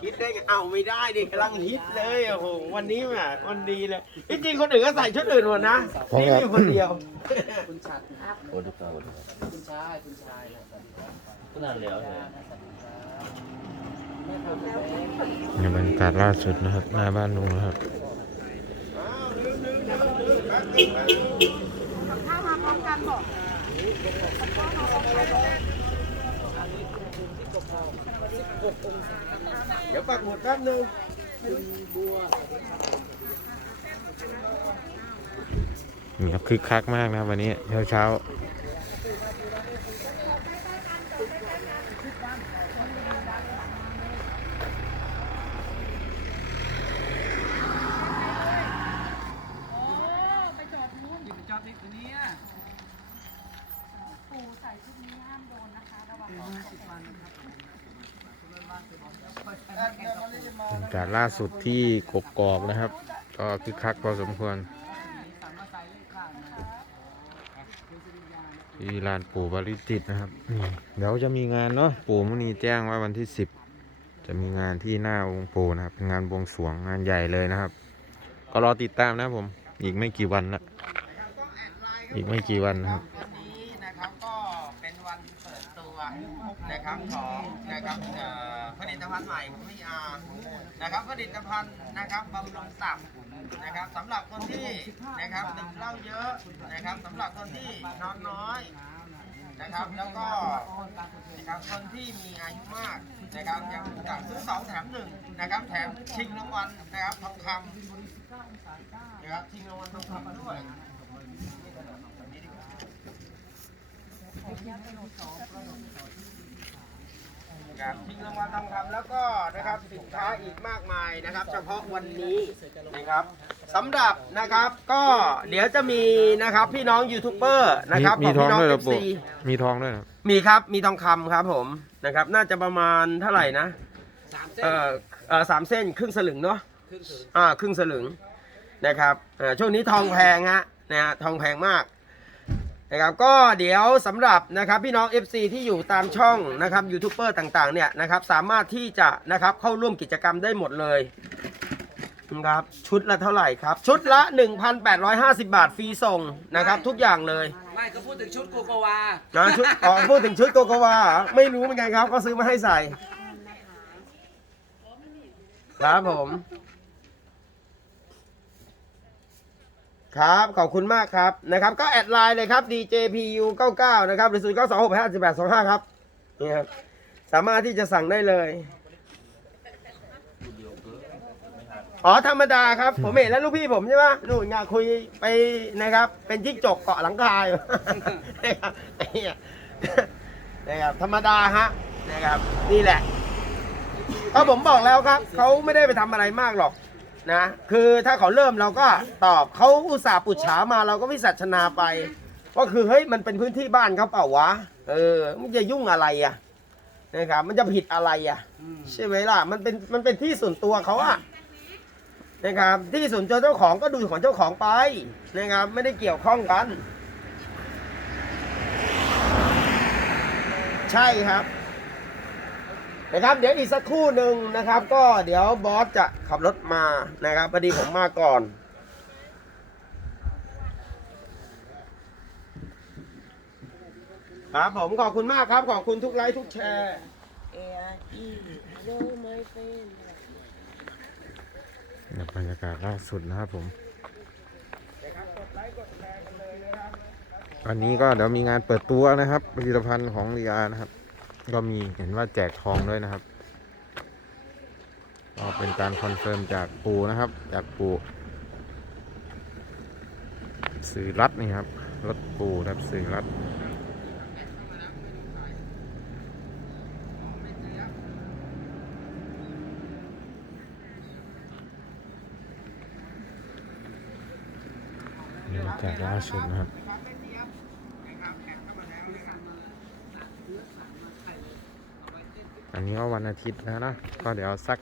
คิดได้ไงเอาไม่ได้ดิกำลังฮิตเลยโอ้โหวันนี้แหมวันดีเลยจริงๆคนอื่นก็ใส่ชุดอื่นหมดนะนี่มีคนเดียวคุณชัดครับโอ้ทุกคนคุณชายคุณชายก็นานแล้วเลยนี่บรรยากาศล่าสุดนะครับหน้าบ้านลุงนะครับถ้ามาพร้อมกันบอก เดี๋ยวปักหมุดแป๊บนึงนี่ครับคึกคักมากนะครับวันนี้เช้าเช้าปูใส่ชุดนี้ห้ามโดนนะคะ ระวังๆบร รยากาศล่าสุดที่กกอกนะครับ ก็คึกคักพอสมควร ที่ลานปู่บริจิตนะครับนี่เดี๋ยวจะมีงานเนาะปู่มุนีแจ้งว่าวันที่สิบจะมีงานที่หน้าองค์ปู่นะครับเป็นงานบวงสรวงงานใหญ่เลยนะครับ ก็รอติดตามนะผม อีกไม่กี่วันละอีกไม่กี่วันนะครับก็เป็นวันเปิดตัว นะครับของนะครับผลิตภัณฑ์ใหม่ของพี่อาร์นะครับผลิตภัณฑ์นะครับบำรุงตับนะครับสำหรับคนที่นะครับดื่มเหล้าเยอะนะครับสำหรับคนที่นอนน้อยนะครับแล้วก็นะครับคนที่มีอายุมากนะครับยังกับซื้อสองแถมหนึ่งนะครับแถมชิงรางวัลนะครับทองคำนะครับชิงรางวัลทองคำด้วย ครับชิงรางวัลทองคำแล้วก็นะครับสินค้าอีกมากมายนะครับ เฉพาะวันนี้นะครับสำหรับนะครับก็เดี๋ยวจะมีนะครับพี่น้องยูทูบเบอร์นะครับมีขทองพี่น้ด้วยเหรอ FC ปู่มีทองด้วยเหรอมีครับมีทองคำครับผมนะครับ น่าจะประมาณเท่าไหร่นะสามเส้นเอ่อเอ่อสามเส้นครึ่งสลึงเนาะครึ่งถึงอ่าครึ่งสลึงนะครับเอ่อช่วงนี้ทองแพงฮะนะฮะทองแพงมาก นะครับก็เดี๋ยวสำหรับนะครับพี่น้อง FC ที่อยู่ตามช่องนะครับยูทูบเบอร์ต่างๆเนี่ยนะครับสามารถที่จะนะครับเข้าร่วมกิจกรรมได้หมดเลยนะครับชุดละเท่าไหร่ครับ ชุดละ 1,850 บาทฟรีส่งนะครับ ทุกอย่างเลยไม่ก็พูดถึงชุดโกโกวานะชุดอ๋อพูดถึงชุดโกโกวาเหรอไม่รู้เหมือนกันครับ ก็ซื้อมาให้ใส่ ครับผม ครับ ขอบคุณมากครับนะครับ ก็แอดไลน์เลยครับ DJPU 99 นะครับหรือ0 9 2 6 5 8 2 5ครับนี่ครับ สามารถที่จะสั่งได้เลย อ๋อธรรมดาครับ ผมเห็นแล้วลูกพี่ผมใช่ไหมนู่นไงคุยไปนะครับ เป็นจิ้งจกเกาะหลังคาอยู่ นะครับเหี้ยนะครับธรรมดาฮะนะครับ นี่แหละก็ผมบอกแล้วครับ เขาไม่ได้ไปทำอะไรมากหรอก นะคือถ้าเขาเริ่มเราก็ตอบเขาอุตส่าห์ปุจฉามาเราก็วิสัชนาไปก็คือเฮ้ยมันเป็นพื้นที่บ้านเขาเปล่าวะเออมันจะยุ่งอะไรอะนะครับมันจะผิดอะไรอะใช่ไหมล่ะมันเป็นมันเป็นที่ส่วนตัวเขาอะนะครับที่ส่วนตัวเจ้าของก็ดูของเจ้าของไปนะครับไม่ได้เกี่ยวข้องกัน ใช่ครับ นะครับ เดี๋ยวอีกสักครู่หนึ่งนะครับ ก็เดี๋ยวบอสจะขับรถมานะครับพอดีผมมาก่อน ครับผมขอบคุณมากครับ ขอบคุณทุกไลค์ทุกแชร์เนี่ยบรรยากาศล่าสุดนะครับผม วันนี้ก็เดี๋ยวมีงานเปิดตัวนะครับผลิตภัณฑ์ของรีอานะครับ ก็มีเห็นว่าแจกทองด้วยนะครับก็เป็นการคอนเฟิร์มจากปูนะครับ จากปูสื่อรัฐนี่ครับรถปูครับสื่อรัฐบรรยากล่าสุดนะครับ นนี้ก็วันอาทิตย์แล้วนะก็เดี๋ยวสัก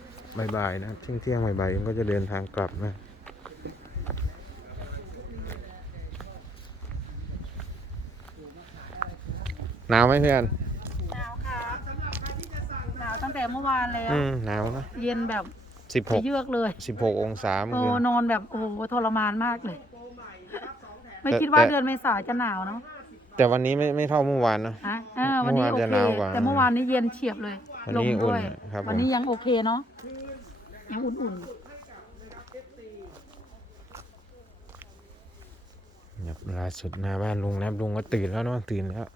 บ่ายๆนะเที่ยงเที่ยงๆบ่ายๆเองก็จะเดินทางกลับนะหนาวไหมเพื่อนหนาวค่ะหนาวตั้งแต่แต่เมื่อวานแล้วอืมหนาวนะเย็นแบบสิบหจะกเยือกเลยสิบหกองศาเมื่อโอ้คืนนอนแบบโอ้โหทรมานมากเลย ไม่แต่คิดว่าแต่เดือนเมษาจะหนาวเนาะแต่วันนี้ไม่ไม่เท่าเมื่อวานนะฮะเออวันนี้เมื่โออวานจะเคหนาวกว่าแต่เมื่อวานนี้เย็นเฉียบเลย วันลนี้มด้วยอุ่นครับผมวันนี้ยังโอเคเนาะยังอุ่นเนี่ยล่าสุดหน้าบ้านลุงนะครับลุงก็ตื่นแล้วเนาะตื่นแล้ว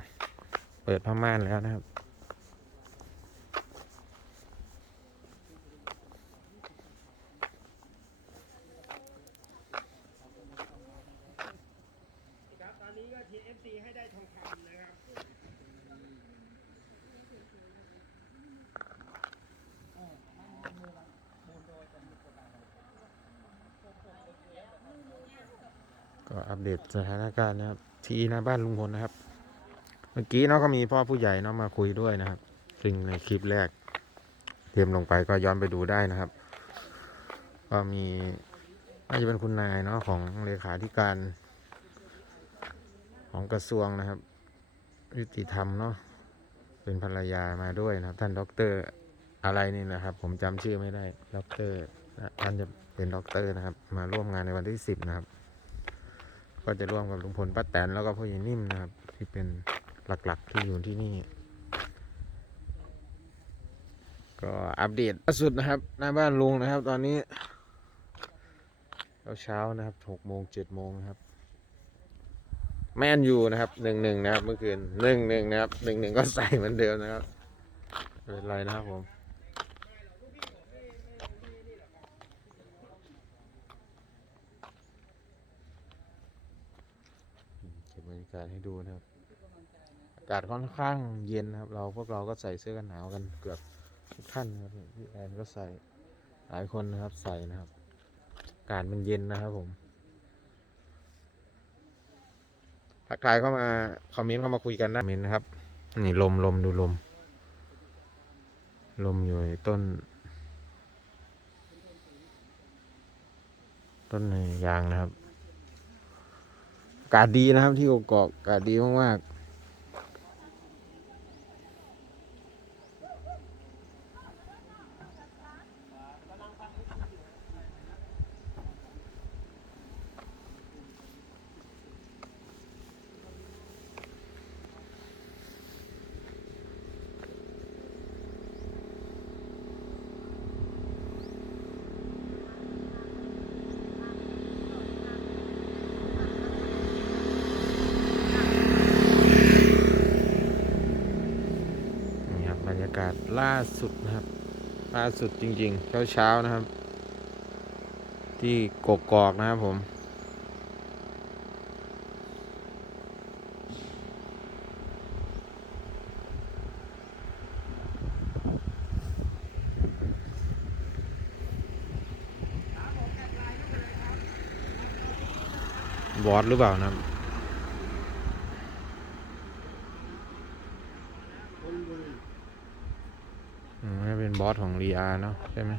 เปิดผ้าม่านแล้วนะครับครับตอนนี้ก็ TFC ให้ได้ทองคำนะครับ อัปเดตสถานการณ์นะครับ ที่หน้าบ้านลุงพลนะครับ เมื่อกี้เนาะก็มีพ่อผู้ใหญ่เนาะมาคุยด้วยนะครับ ซึ่งในคลิปแรกเตรียมลงไปก็ย้อนไปดูได้นะครับ ก็มีน่าจะเป็นคุณนายเนาะของเลขาธิการของกระทรวงนะครับ ยุติธรรมเนาะเป็นภรรยามาด้วยนะครับ ท่านด็อกเตอร์อะไรนี่นะครับ ผมจำชื่อไม่ได้ด็อกเตอร์ท่านจะเป็นด็อกเตอร์นะครับ มาร่วมงานในวันที่สิบนะครับ ก็จะร่วมกับลุงพลป้าแตนแล้วก็พ่อใหญ่นิ่มนะครับ ที่เป็นหลักๆที่อยู่ที่นี่ ก็อัปเดตล่าสุดนะครับหน้าบ้านลุงนะครับ ตอนนี้เช้านะครับหกโมงเจ็ดโมงนะครับแมนยูนะครับหนึ่งหนึ่งนะครับ เมื่อคืนหนึ่งหนึ่งนะครับหนึ่งหนึ่งก็ใส่เหมือนเดิมนะครับเป็นไรนะครับผมอืมเกาศให้ดูนะครับอากาศค่อนข้างเย็นนะครับ เราพวกเราก็ใส่เสื้อกันหนาวกันเกือบทุกท่านนะครับพี่แอนก็ใส่หลายคนนะครับใส่นะครับอากาศมันเย็นนะครับผมทักทายเข้ามาคอมเมนต์เข้ามาคุยกันได้คอมเมนต์นะครับนี่ลมลมดูลม ลมอยู่ในต้น ต้นยางนะครับ กาศดีนะครับ ที่กกอกอากาศดีมากๆากาศล่าสุดนะครับล่าสุดจริงๆ เช้าๆนะครับ ที่กกอกนะครับผม บอสหรือเปล่านะครับอืมน่าจะเป็น บอสของรีอาเนาะใช่ไหม